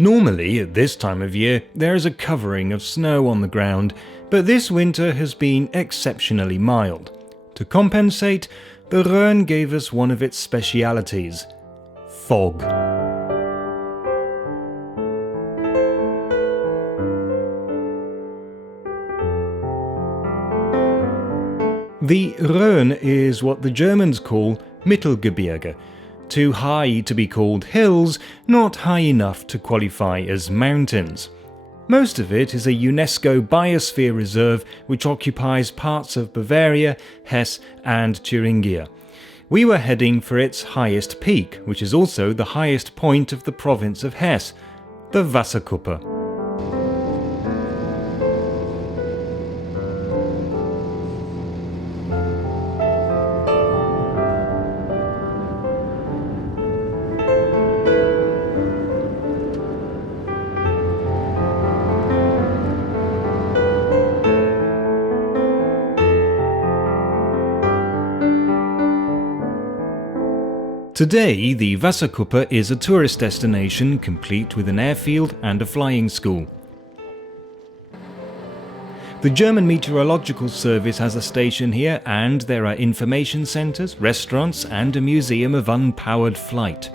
Normally, at this time of year, there is a covering of snow on the ground, but this winter has been exceptionally mild. To compensate, the Rhön gave us one of its specialities: fog. The Rhön is what the Germans call Mittelgebirge, too high to be called hills, not high enough to qualify as mountains. Most of it is a UNESCO biosphere reserve which occupies parts of Bavaria, Hesse and Thuringia. We were heading for its highest peak, which is also the highest point of the province of Hesse, the Wasserkuppe. Today, the Wasserkuppe is a tourist destination complete with an airfield and a flying school. The German Meteorological Service has a station here, and there are information centres, restaurants and a museum of unpowered flight.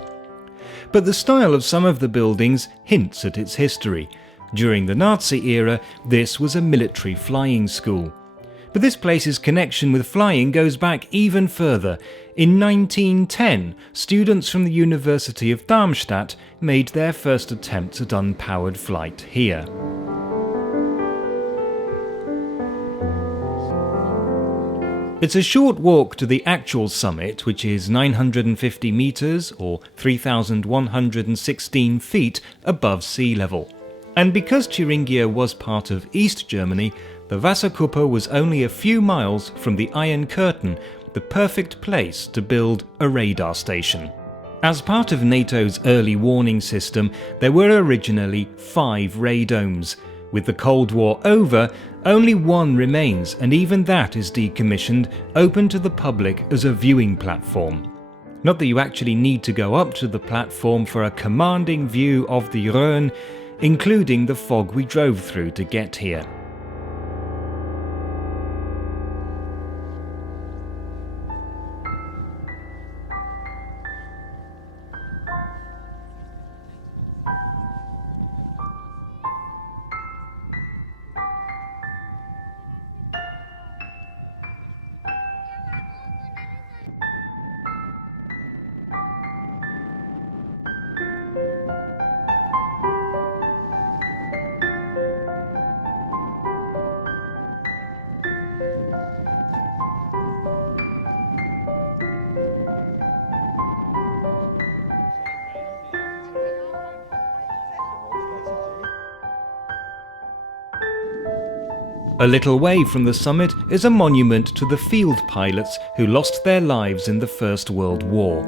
But the style of some of the buildings hints at its history. During the Nazi era, this was a military flying school. But this place's connection with flying goes back even further. In 1910, students from the University of Darmstadt made their first attempts at unpowered flight here. It's a short walk to the actual summit, which is 950 metres or 3,116 feet above sea level. And because Thuringia was part of East Germany, the Wasserkuppe was only a few miles from the Iron Curtain, the perfect place to build a radar station. As part of NATO's early warning system, there were originally 5 radomes. With the Cold War over, only one remains, and even that is decommissioned, open to the public as a viewing platform. Not that you actually need to go up to the platform for a commanding view of the Rhön, including the fog we drove through to get here. A little way from the summit is a monument to the field pilots who lost their lives in the First World War.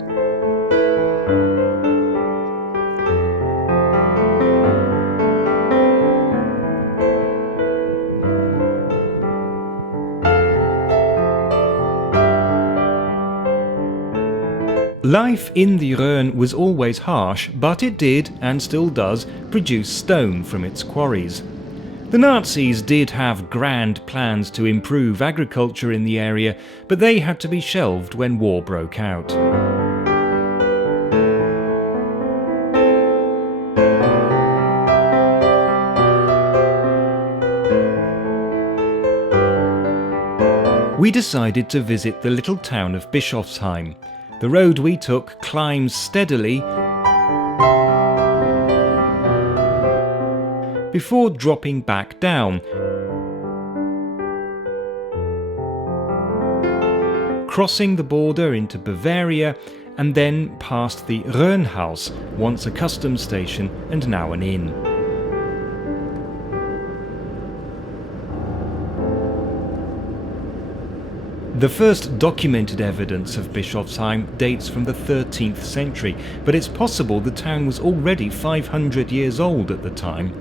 Life in the Rhön was always harsh, but it did, and still does, produce stone from its quarries. The Nazis did have grand plans to improve agriculture in the area, but they had to be shelved when war broke out. We decided to visit the little town of Bischofsheim. The road we took climbs steadily before dropping back down, crossing the border into Bavaria and then past the Rhön House, once a customs station and now an inn. The first documented evidence of Bischofsheim dates from the 13th century, but it's possible the town was already 500 years old at the time.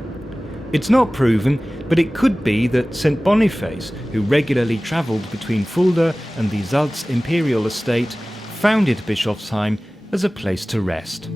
It's not proven, but it could be that St. Boniface, who regularly travelled between Fulda and the Salz imperial estate, founded Bischofsheim as a place to rest.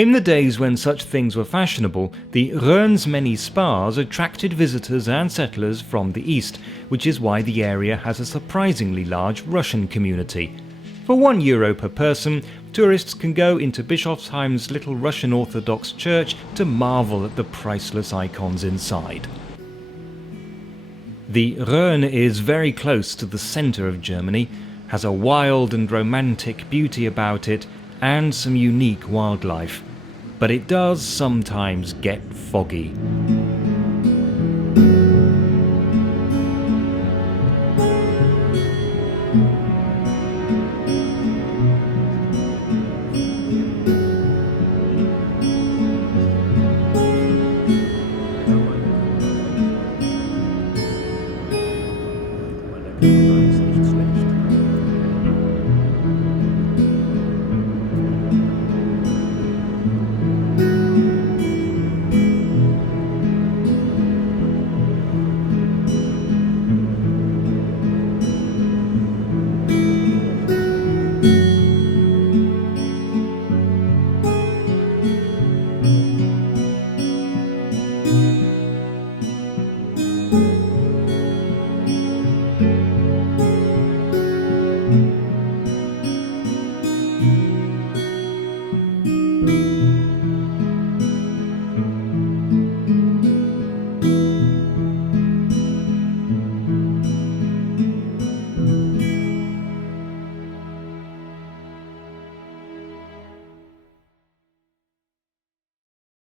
In the days when such things were fashionable, the Rhön's many spas attracted visitors and settlers from the east, which is why the area has a surprisingly large Russian community. For €1 per person, tourists can go into Bischofsheim's little Russian Orthodox church to marvel at the priceless icons inside. The Rhön is very close to the centre of Germany, has a wild and romantic beauty about it, and some unique wildlife. But it does sometimes get foggy.